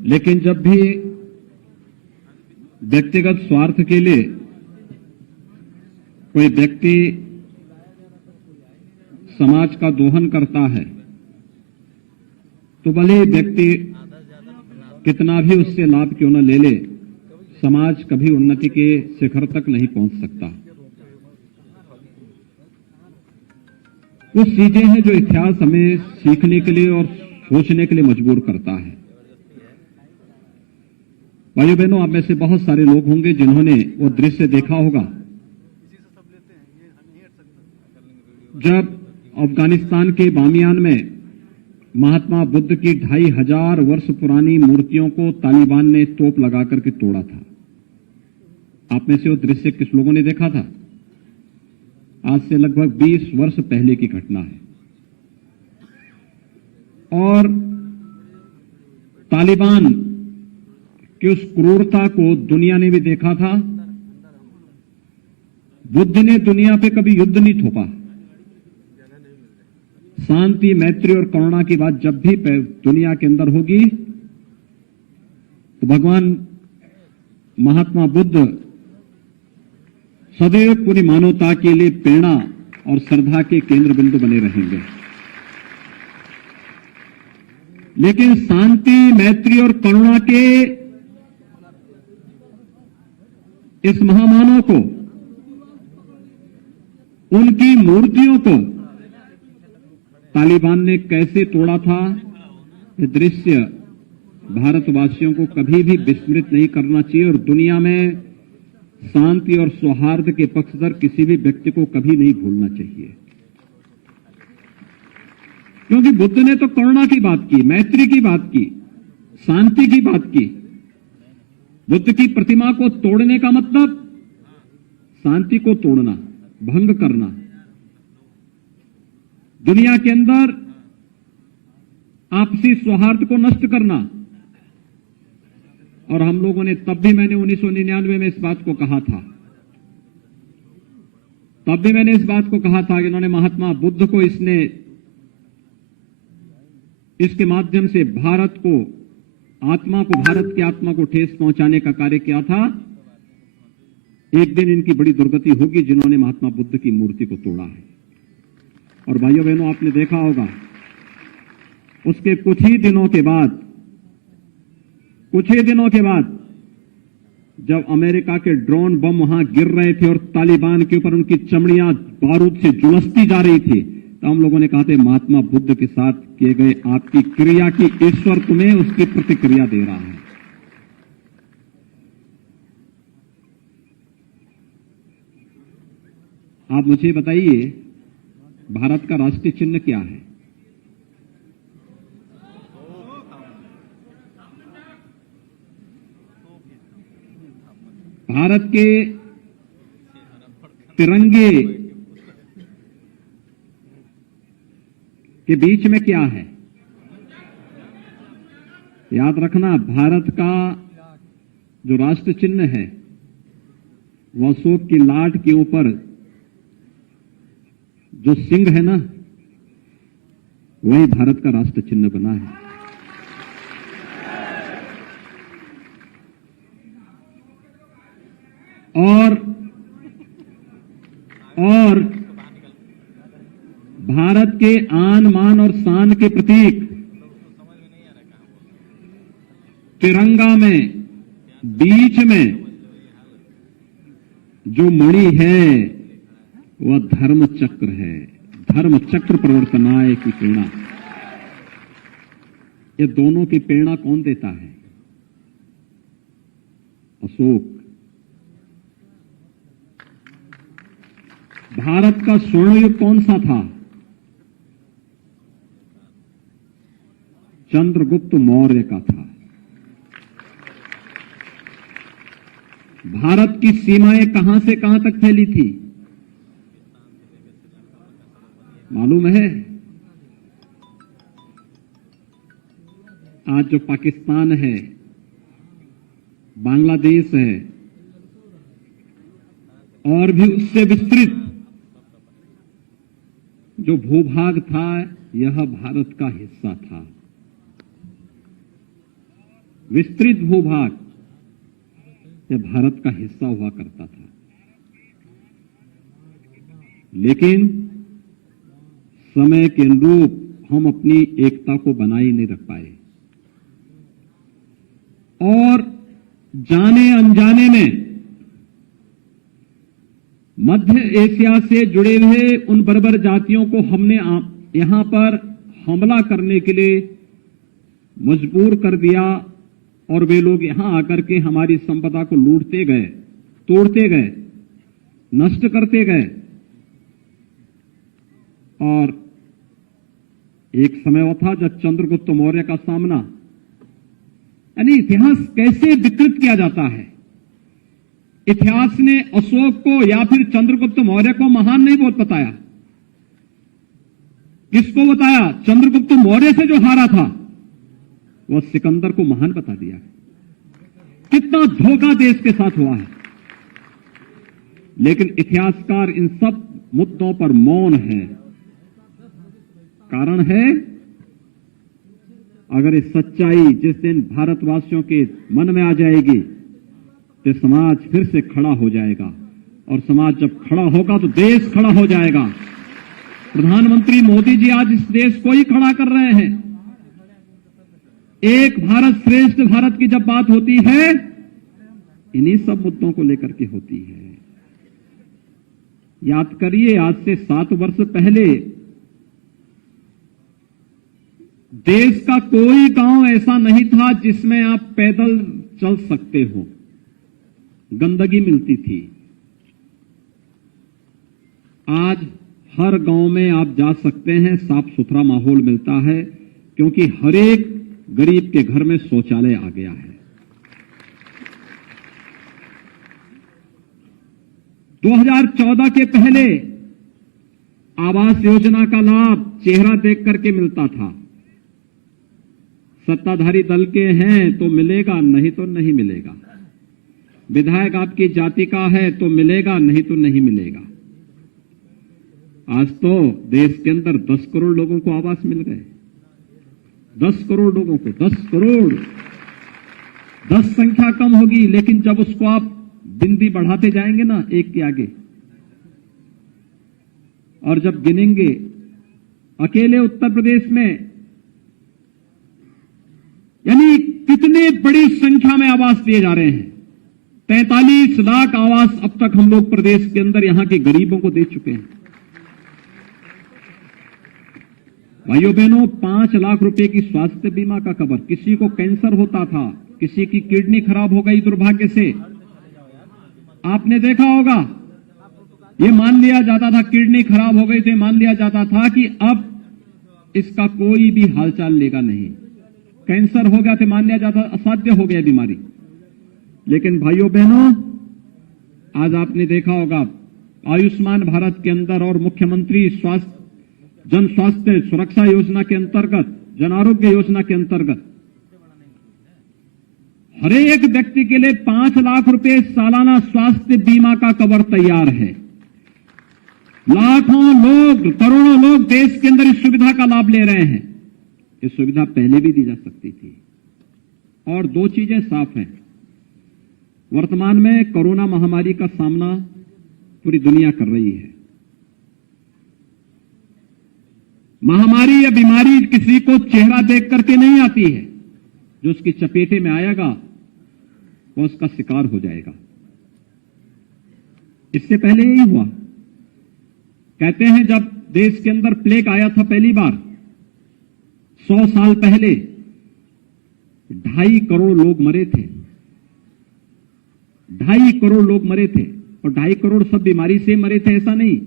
लेकिन जब भी व्यक्तिगत स्वार्थ के लिए कोई व्यक्ति समाज का दोहन करता है तो भले ही व्यक्ति कितना भी उससे लाभ क्यों न ले ले, समाज कभी उन्नति के शिखर तक नहीं पहुंच सकता। कुछ चीजें हैं जो इतिहास हमें सीखने के लिए और सोचने के लिए मजबूर करता है। भाइयों बहनों, आप में से बहुत सारे लोग होंगे जिन्होंने वो दृश्य देखा होगा जब अफगानिस्तान के बामियान में महात्मा बुद्ध की 2500 वर्ष पुरानी मूर्तियों को तालिबान ने तोप लगा करके तोड़ा था। आप में से वो दृश्य किस लोगों ने देखा था? आज से लगभग 20 वर्ष पहले की घटना है। और तालिबान की उस क्रूरता को दुनिया ने भी देखा था। बुद्ध ने दुनिया पे कभी युद्ध नहीं थोपा। शांति, मैत्री और करुणा की बात जब भी दुनिया के अंदर होगी तो भगवान महात्मा बुद्ध सदैव पूरी मानवता के लिए प्रेरणा और श्रद्धा के केंद्र बिंदु बने रहेंगे। लेकिन शांति, मैत्री और करुणा के इस महामानव को, उनकी मूर्तियों को तालिबान ने कैसे तोड़ा था, यह दृश्य भारतवासियों को कभी भी विस्मृत नहीं करना चाहिए और दुनिया में शांति और सौहार्द के पक्षधर किसी भी व्यक्ति को कभी नहीं भूलना चाहिए। क्योंकि बुद्ध ने तो करुणा की बात की, मैत्री की बात की, शांति की बात की। बुद्ध की प्रतिमा को तोड़ने का मतलब शांति को तोड़ना, भंग करना, दुनिया के अंदर आपसी सौहार्द को नष्ट करना। और हम लोगों ने मैंने 1999 में इस बात को कहा था, कि इन्होंने महात्मा बुद्ध को इसके माध्यम से भारत की आत्मा को ठेस पहुंचाने का कार्य किया था। एक दिन इनकी बड़ी दुर्गति होगी जिन्होंने महात्मा बुद्ध की मूर्ति को तोड़ा है। और भाइयों बहनों, आपने देखा होगा उसके कुछ ही दिनों के बाद जब अमेरिका के ड्रोन बम वहां गिर रहे थे और तालिबान के ऊपर उनकी चमड़ियां बारूद से झुलसती जा रही थी, तो हम लोगों ने कहा था महात्मा बुद्ध के साथ किए गए आपकी क्रिया की ईश्वर तुम्हें उसकी प्रतिक्रिया दे रहा है। आप मुझे बताइए, भारत का राष्ट्रीय चिन्ह क्या है? भारत के तिरंगे के बीच में क्या है? याद रखना, भारत का जो राष्ट्र चिन्ह है वह अशोक की लाट के ऊपर जो सिंह है ना, वही भारत का राष्ट्र चिन्ह बना है। और भारत के आन, मान और शान के प्रतीक तिरंगा में बीच में जो मणि है वह धर्म चक्र है। धर्म चक्र प्रवर्तनाय की प्रेरणा। ये दोनों की प्रेरणा कौन देता है? अशोक। भारत का स्वर्णयुग कौन सा था? चंद्रगुप्त मौर्य का था। भारत की सीमाएं कहां से कहां तक फैली थी मालूम है? आज जो पाकिस्तान है, बांग्लादेश है और भी उससे विस्तृत जो भूभाग था, यह भारत का हिस्सा था। विस्तृत भूभाग यह भारत का हिस्सा हुआ करता था, लेकिन समय के अनुरूप हम अपनी एकता को बनाए नहीं रख पाए और जाने अनजाने में मध्य एशिया से जुड़े हुए उन बर्बर जातियों को हमने यहां पर हमला करने के लिए मजबूर कर दिया और वे लोग यहां आकर के हमारी संपदा को लूटते गए, तोड़ते गए, नष्ट करते गए। और एक समय वो था जब चंद्रगुप्त मौर्य का सामना, यानी इतिहास कैसे विकृत किया जाता है। इतिहास ने अशोक को या फिर चंद्रगुप्त मौर्य को महान नहीं बहुत बताया। किसको बताया? चंद्रगुप्त मौर्य से जो हारा था वह सिकंदर को महान बता दिया। कितना धोखा देश के साथ हुआ है। लेकिन इतिहासकार इन सब मुद्दों पर मौन है। कारण है, अगर ये सच्चाई जिस दिन भारतवासियों के मन में आ जाएगी तो समाज फिर से खड़ा हो जाएगा, और समाज जब खड़ा होगा तो देश खड़ा हो जाएगा। प्रधानमंत्री मोदी जी आज इस देश को ही खड़ा कर रहे हैं। एक भारत श्रेष्ठ भारत की जब बात होती है, इन्हीं सब मुद्दों को लेकर के होती है। याद करिए, आज से 7 वर्ष पहले देश का कोई गांव ऐसा नहीं था जिसमें आप पैदल चल सकते हो, गंदगी मिलती थी। आज हर गांव में आप जा सकते हैं, साफ सुथरा माहौल मिलता है, क्योंकि हर एक गरीब के घर में शौचालय आ गया है। 2014 के पहले आवास योजना का लाभ चेहरा देख करके मिलता था। सत्ताधारी दल के हैं तो मिलेगा, नहीं तो नहीं मिलेगा। विधायक आपकी जाति का है तो मिलेगा, नहीं तो नहीं मिलेगा। आज तो देश के अंदर 10 करोड़ लोगों को आवास मिल गए। 10 करोड़ लोगों को, 10 करोड़। 10 संख्या कम होगी, लेकिन जब उसको आप बिंदी बढ़ाते जाएंगे ना एक के आगे, और जब गिनेंगे, अकेले उत्तर प्रदेश में यानी कितने बड़ी संख्या में आवास दिए जा रहे हैं। 43 लाख आवास अब तक हम लोग प्रदेश के अंदर यहां के गरीबों को दे चुके हैं। भाइयों बहनों, 5 लाख रुपए की स्वास्थ्य बीमा का कवर। किसी को कैंसर होता था, किसी की किडनी खराब हो गई दुर्भाग्य से, आपने देखा होगा, ये मान लिया जाता था किडनी खराब हो गई तो मान लिया जाता था कि अब इसका कोई भी हालचाल लेगा नहीं। कैंसर हो गया तो मान लिया जाता असाध्य हो गया बीमारी। लेकिन भाइयों बहनों, आज आपने देखा होगा आयुष्मान भारत के अंदर और मुख्यमंत्री जन स्वास्थ्य सुरक्षा योजना के अंतर्गत, जन आरोग्य योजना के अंतर्गत हर एक व्यक्ति के लिए 5 लाख रुपए सालाना स्वास्थ्य बीमा का कवर तैयार है। लाखों लोग, करोड़ों लोग देश के अंदर इस सुविधा का लाभ ले रहे हैं। ये सुविधा पहले भी दी जा सकती थी। और 2 चीजें साफ हैं। वर्तमान में कोरोना महामारी का सामना पूरी दुनिया कर रही है। महामारी या बीमारी किसी को चेहरा देख करके नहीं आती है। जो उसकी चपेटे में आएगा वो उसका शिकार हो जाएगा। इससे पहले यही हुआ। कहते हैं जब देश के अंदर प्लेग आया था पहली बार 100 साल पहले, 2.5 करोड़ लोग मरे थे। 2.5 करोड़ लोग मरे थे, और 2.5 करोड़ सब बीमारी से मरे थे ऐसा नहीं।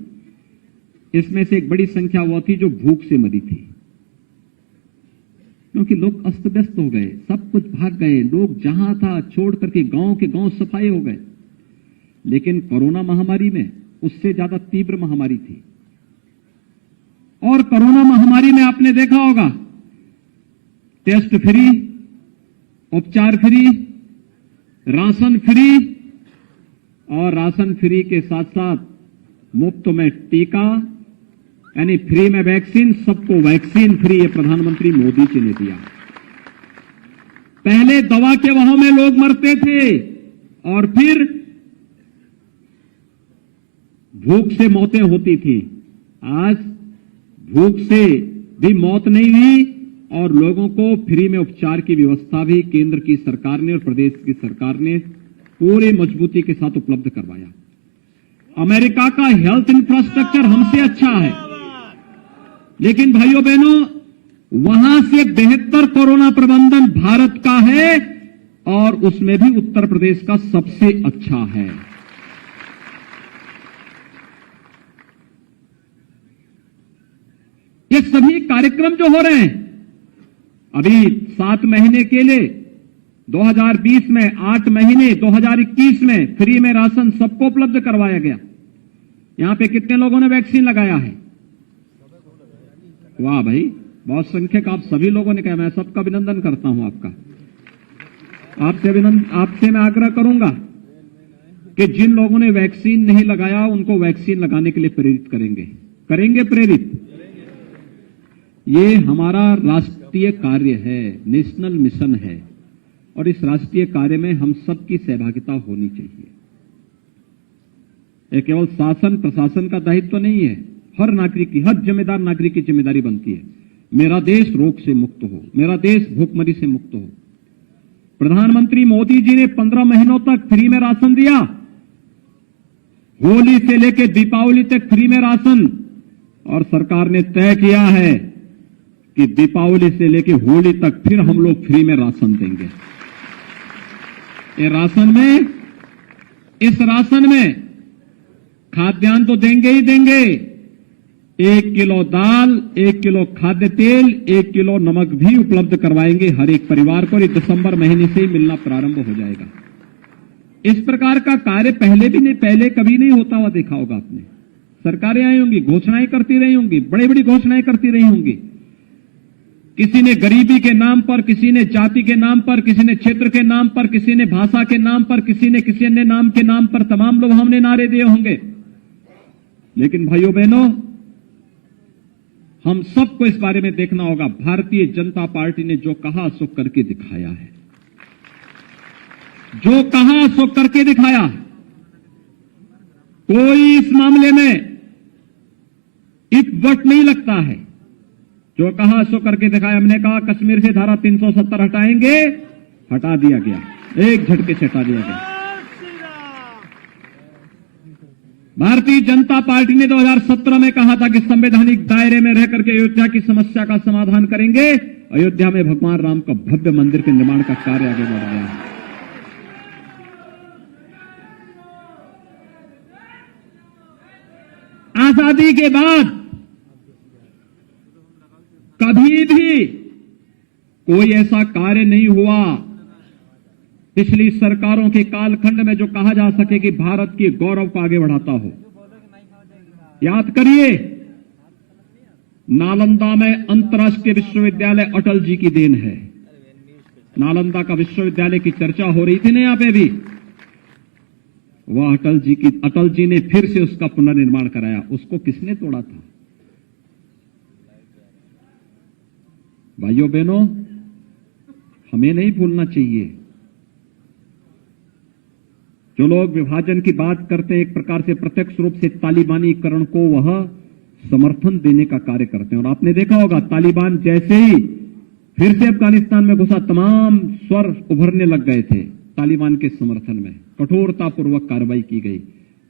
इसमें से एक बड़ी संख्या वो थी जो भूख से मरी थी, क्योंकि लोग अस्त व्यस्त हो गए, सब कुछ भाग गए, लोग जहां था छोड़ करके गांव के गांव सफाए हो गए। लेकिन कोरोना महामारी में उससे ज्यादा तीव्र महामारी थी। और कोरोना महामारी में आपने देखा होगा, टेस्ट फ्री, उपचार फ्री, राशन फ्री, और राशन फ्री के साथ साथ मुफ्त में टीका, यानी फ्री में वैक्सीन, सबको वैक्सीन फ्री, ये प्रधानमंत्री मोदी जी ने दिया। पहले दवा के वहां में लोग मरते थे और फिर भूख से मौतें होती थी। आज भूख से भी मौत नहीं हुई और लोगों को फ्री में उपचार की व्यवस्था भी केंद्र की सरकार ने और प्रदेश की सरकार ने पूरी मजबूती के साथ उपलब्ध करवाया। अमेरिका का हेल्थ इंफ्रास्ट्रक्चर हमसे अच्छा है, लेकिन भाइयों बहनों, वहां से बेहतर कोरोना प्रबंधन भारत का है और उसमें भी उत्तर प्रदेश का सबसे अच्छा है। ये सभी कार्यक्रम जो हो रहे हैं, अभी 7 महीने के लिए 2020 में, 8 महीने 2021 में फ्री में राशन सबको उपलब्ध करवाया गया। यहां पे कितने लोगों ने वैक्सीन लगाया है? वाह भाई, बहुत संख्यक आप सभी लोगों ने कहा। मैं सबका अभिनंदन करता हूं। आपसे मैं आग्रह करूंगा कि जिन लोगों ने वैक्सीन नहीं लगाया उनको वैक्सीन लगाने के लिए प्रेरित करेंगे प्रेरित। ये हमारा राष्ट्रीय कार्य है, नेशनल मिशन है और इस राष्ट्रीय कार्य में हम सबकी सहभागिता होनी चाहिए। यह केवल शासन प्रशासन का दायित्व नहीं है, हर नागरिक की, हर जिम्मेदार नागरिक की जिम्मेदारी बनती है। मेरा देश रोग से मुक्त हो, मेरा देश भूखमरी से मुक्त हो। प्रधानमंत्री मोदी जी ने 15 महीनों तक फ्री में राशन दिया। होली से लेकर दीपावली तक फ्री में राशन, और सरकार ने तय किया है कि दीपावली से लेकर होली तक फिर हम लोग फ्री में राशन देंगे। इस राशन में खाद्यान्न तो देंगे ही देंगे। 1 किलो दाल, 1 किलो खाद्य तेल, 1 किलो नमक भी उपलब्ध करवाएंगे हर एक परिवार को। ये दिसंबर महीने से ही मिलना प्रारंभ हो जाएगा। इस प्रकार का कार्य पहले कभी नहीं होता हुआ देखा होगा आपने। सरकारें आई होंगी, घोषणाएं करती रही होंगी, बड़ी बड़ी घोषणाएं करती रही होंगी। किसी ने गरीबी के नाम पर, किसी ने जाति के नाम पर, किसी ने क्षेत्र के नाम पर, किसी ने भाषा के नाम पर, किसी ने किसी अन्य नाम के नाम पर, तमाम लोग हमने नारे दिए होंगे। लेकिन भाइयों बहनों, हम सबको इस बारे में देखना होगा। भारतीय जनता पार्टी ने जो कहा सो करके दिखाया है, जो कहा सो करके दिखाया। कोई इस मामले में इकवट नहीं लगता है। जो कहा सो करके दिखाया। हमने कहा कश्मीर से धारा 370 हटाएंगे, हटा दिया गया, एक झटके से हटा दिया गया। भारतीय जनता पार्टी ने 2017 में कहा था कि संवैधानिक दायरे में रह करके अयोध्या की समस्या का समाधान करेंगे। अयोध्या में भगवान राम का भव्य मंदिर के निर्माण का कार्य आगे बढ़ गया है। आजादी के बाद कभी भी कोई ऐसा कार्य नहीं हुआ पिछली सरकारों के कालखंड में जो कहा जा सके कि भारत के गौरव को आगे बढ़ाता हो। याद करिए, नालंदा में अंतर्राष्ट्रीय विश्वविद्यालय अटल जी की देन है। नालंदा का विश्वविद्यालय की चर्चा हो रही थी ना यहां पे भी। वह अटल जी ने फिर से उसका पुनर्निर्माण कराया। उसको किसने तोड़ा था? भाइयों बहनों, हमें नहीं भूलना चाहिए। जो लोग विभाजन की बात करते हैं, एक प्रकार से प्रत्यक्ष रूप से तालिबानीकरण को वह समर्थन देने का कार्य करते हैं। और आपने देखा होगा, तालिबान जैसे ही फिर से अफगानिस्तान में घुसा, तमाम स्वर उभरने लग गए थे तालिबान के समर्थन में। कठोरतापूर्वक कार्रवाई की गई,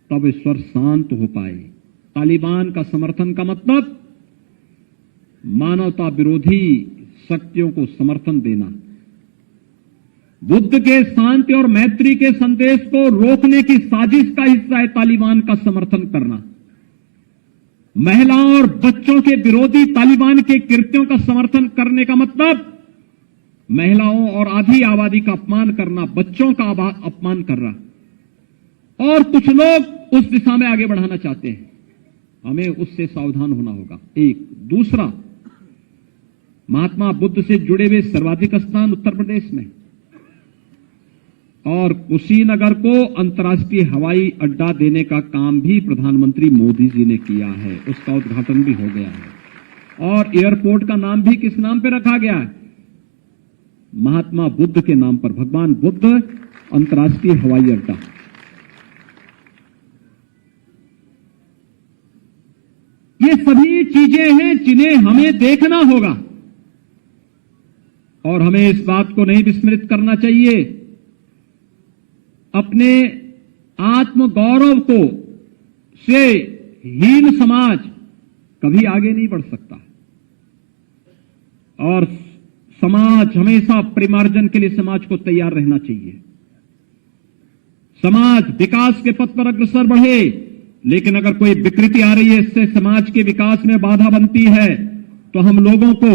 तब स्वर शांत हो पाए। तालिबान का समर्थन का मतलब मानवता विरोधी शक्तियों को समर्थन देना। बुद्ध के शांति और मैत्री के संदेश को रोकने की साजिश का हिस्सा है तालिबान का समर्थन करना। महिलाओं और बच्चों के विरोधी तालिबान के कृत्यों का समर्थन करने का मतलब महिलाओं और आधी आबादी का अपमान करना, बच्चों का अपमान करना। और कुछ लोग उस दिशा में आगे बढ़ाना चाहते हैं। हमें उससे सावधान होना होगा। एक दूसरा, महात्मा बुद्ध से जुड़े हुए सर्वाधिक स्थान उत्तर प्रदेश में, और कुशीनगर को अंतर्राष्ट्रीय हवाई अड्डा देने का काम भी प्रधानमंत्री मोदी जी ने किया है। उसका उद्घाटन भी हो गया है। और एयरपोर्ट का नाम भी किस नाम पे रखा गया है? महात्मा बुद्ध के नाम पर, भगवान बुद्ध अंतर्राष्ट्रीय हवाई अड्डा। ये सभी चीजें हैं जिन्हें हमें देखना होगा और हमें इस बात को नहीं विस्मृत करना चाहिए। अपने आत्मगौरव को से हीन समाज कभी आगे नहीं बढ़ सकता और समाज हमेशा परिमार्जन के लिए समाज को तैयार रहना चाहिए। समाज विकास के पथ पर अग्रसर बढ़े, लेकिन अगर कोई विकृति आ रही है, इससे समाज के विकास में बाधा बनती है, तो हम लोगों को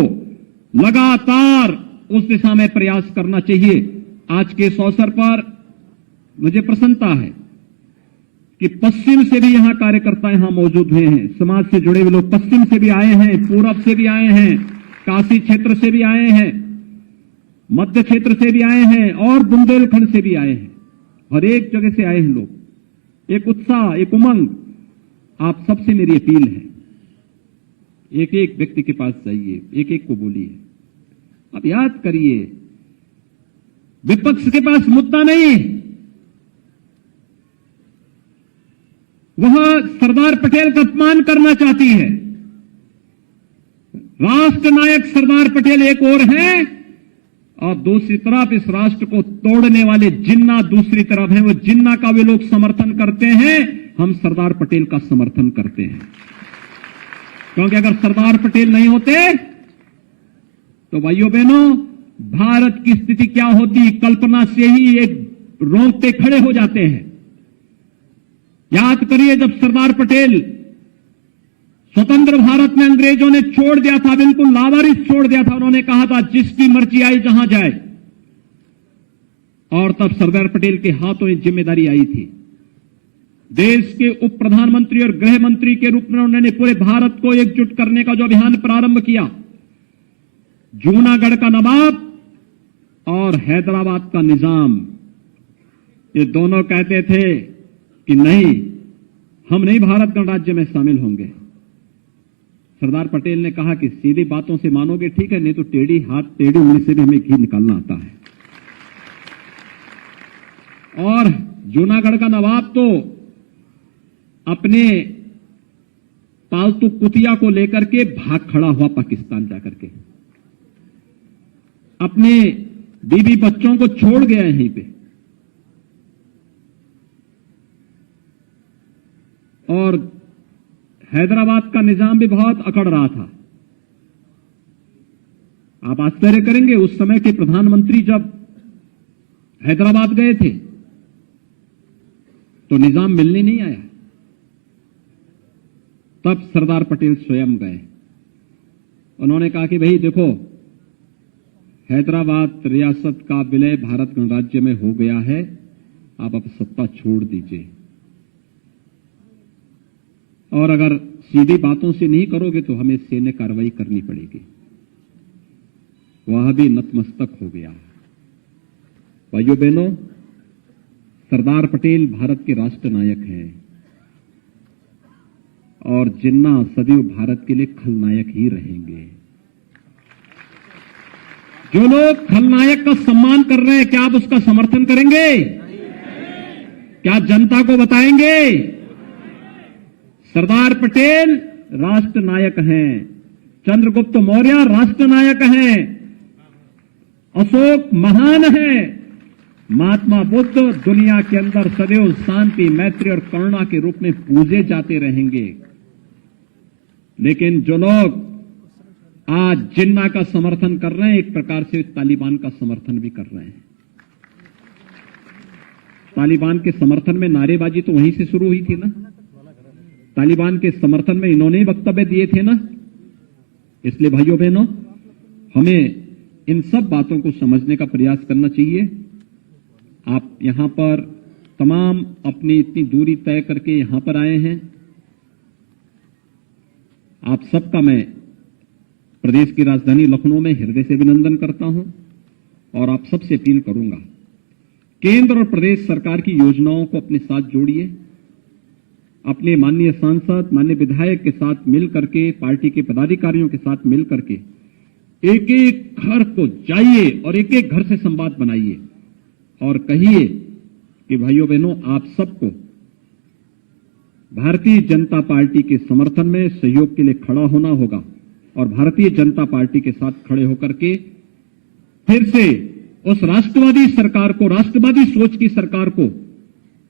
लगातार उस दिशा में प्रयास करना चाहिए। आज के इस अवसर पर मुझे प्रसन्नता है कि पश्चिम से भी यहां कार्यकर्ता यहां मौजूद हुए हैं, समाज से जुड़े हुए लोग पश्चिम से भी आए हैं, पूरब से भी आए हैं, काशी क्षेत्र से भी आए हैं, मध्य क्षेत्र से भी आए हैं और बुंदेलखंड से भी आए हैं। हर एक जगह से आए हैं लोग। एक उत्साह, एक उमंग। आप सबसे मेरी अपील है, एक एक व्यक्ति के पास जाइए, एक एक को बोलिए। आप याद करिए, विपक्ष के पास मुद्दा नहीं, वह सरदार पटेल का अपमान करना चाहती है। राष्ट्र नायक सरदार पटेल एक ओर हैं और दूसरी तरफ इस राष्ट्र को तोड़ने वाले जिन्ना दूसरी तरफ हैं। वो जिन्ना का वे लोग समर्थन करते हैं, हम सरदार पटेल का समर्थन करते हैं। क्योंकि अगर सरदार पटेल नहीं होते तो भाइयों बहनों, भारत की स्थिति क्या होती, कल्पना से ही एक रोंगटे खड़े हो जाते हैं। याद करिए, जब सरदार पटेल स्वतंत्र भारत में अंग्रेजों ने छोड़ दिया था, बिल्कुल लावारिस छोड़ दिया था, उन्होंने कहा था जिसकी मर्जी आई जहां जाए, और तब सरदार पटेल के हाथों में जिम्मेदारी आई थी। देश के उप प्रधानमंत्री और गृह मंत्री के रूप में उन्होंने पूरे भारत को एकजुट करने का जो अभियान प्रारंभ किया, जूनागढ़ का नवाब और हैदराबाद का निजाम, ये दोनों कहते थे कि नहीं, हम नहीं भारत गणराज्य में शामिल होंगे। सरदार पटेल ने कहा कि सीधी बातों से मानोगे ठीक है, नहीं तो टेढ़ी उंगली से भी हमें घी निकालना आता है। और जूनागढ़ का नवाब तो अपने पालतू कुतिया को लेकर के भाग खड़ा हुआ पाकिस्तान जाकर के, अपने बीवी बच्चों को छोड़ गया यहीं पे। और हैदराबाद का निजाम भी बहुत अकड़ रहा था। आप आश्चर्य करेंगे, उस समय के प्रधानमंत्री जब हैदराबाद गए थे तो निजाम मिलने नहीं आया। तब सरदार पटेल स्वयं गए। उन्होंने कहा कि भाई देखो, हैदराबाद रियासत का विलय भारत गणराज्य में हो गया है, आप अब सत्ता छोड़ दीजिए, और अगर सीधी बातों से नहीं करोगे तो हमें सैन्य कार्रवाई करनी पड़ेगी। वह भी नतमस्तक हो गया। भाइयों बहनों, सरदार पटेल भारत के राष्ट्र नायक हैं और जिन्ना सदैव भारत के लिए खलनायक ही रहेंगे। जो लोग खलनायक का सम्मान कर रहे हैं, क्या आप उसका समर्थन करेंगे? क्या जनता को बताएंगे? सरदार पटेल राष्ट्र नायक हैं, चंद्रगुप्त मौर्य राष्ट्र नायक हैं, अशोक महान हैं, महात्मा बुद्ध दुनिया के अंदर सदैव शांति, मैत्री और करुणा के रूप में पूजे जाते रहेंगे। लेकिन जो लोग आज जिन्ना का समर्थन कर रहे हैं, एक प्रकार से तालिबान का समर्थन भी कर रहे हैं। तालिबान के समर्थन में नारेबाजी तो वहीं से शुरू हुई थी ना, तालिबान के समर्थन में इन्होंने ही वक्तव्य दिए थे ना। इसलिए भाइयों बहनों, हमें इन सब बातों को समझने का प्रयास करना चाहिए। आप यहां पर तमाम अपनी इतनी दूरी तय करके यहां पर आए हैं, आप सबका मैं प्रदेश की राजधानी लखनऊ में हृदय से अभिनंदन करता हूं और आप सबसे अपील करूंगा, केंद्र और प्रदेश सरकार की योजनाओं को अपने साथ जोड़िए। अपने माननीय सांसद, माननीय विधायक के साथ मिल करके, पार्टी के पदाधिकारियों के साथ मिल करके एक एक घर को जाइए और एक एक घर से संवाद बनाइए और कहिए कि भाइयों बहनों, आप सबको भारतीय जनता पार्टी के समर्थन में सहयोग के लिए खड़ा होना होगा और भारतीय जनता पार्टी के साथ खड़े होकर के फिर से उस राष्ट्रवादी सरकार को, राष्ट्रवादी सोच की सरकार को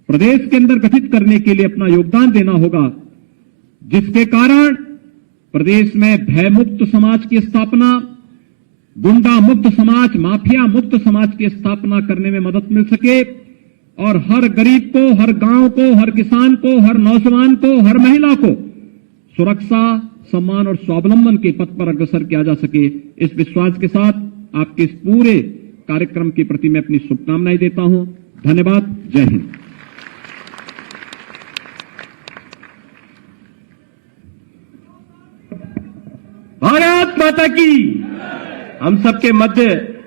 प्रदेश के अंदर गठित करने के लिए अपना योगदान देना होगा, जिसके कारण प्रदेश में भयमुक्त समाज की स्थापना, गुंडा मुक्त समाज, माफिया मुक्त समाज की स्थापना करने में मदद मिल सके और हर गरीब को, हर गांव को, हर किसान को, हर नौजवान को, हर महिला को सुरक्षा, सम्मान और स्वावलंबन के पथ पर अग्रसर किया जा सके। इस विश्वास के साथ आपके इस पूरे कार्यक्रम के प्रति मैं अपनी शुभकामनाएं देता हूं। धन्यवाद। जय हिंद। भारत माता की। हम सबके मध्य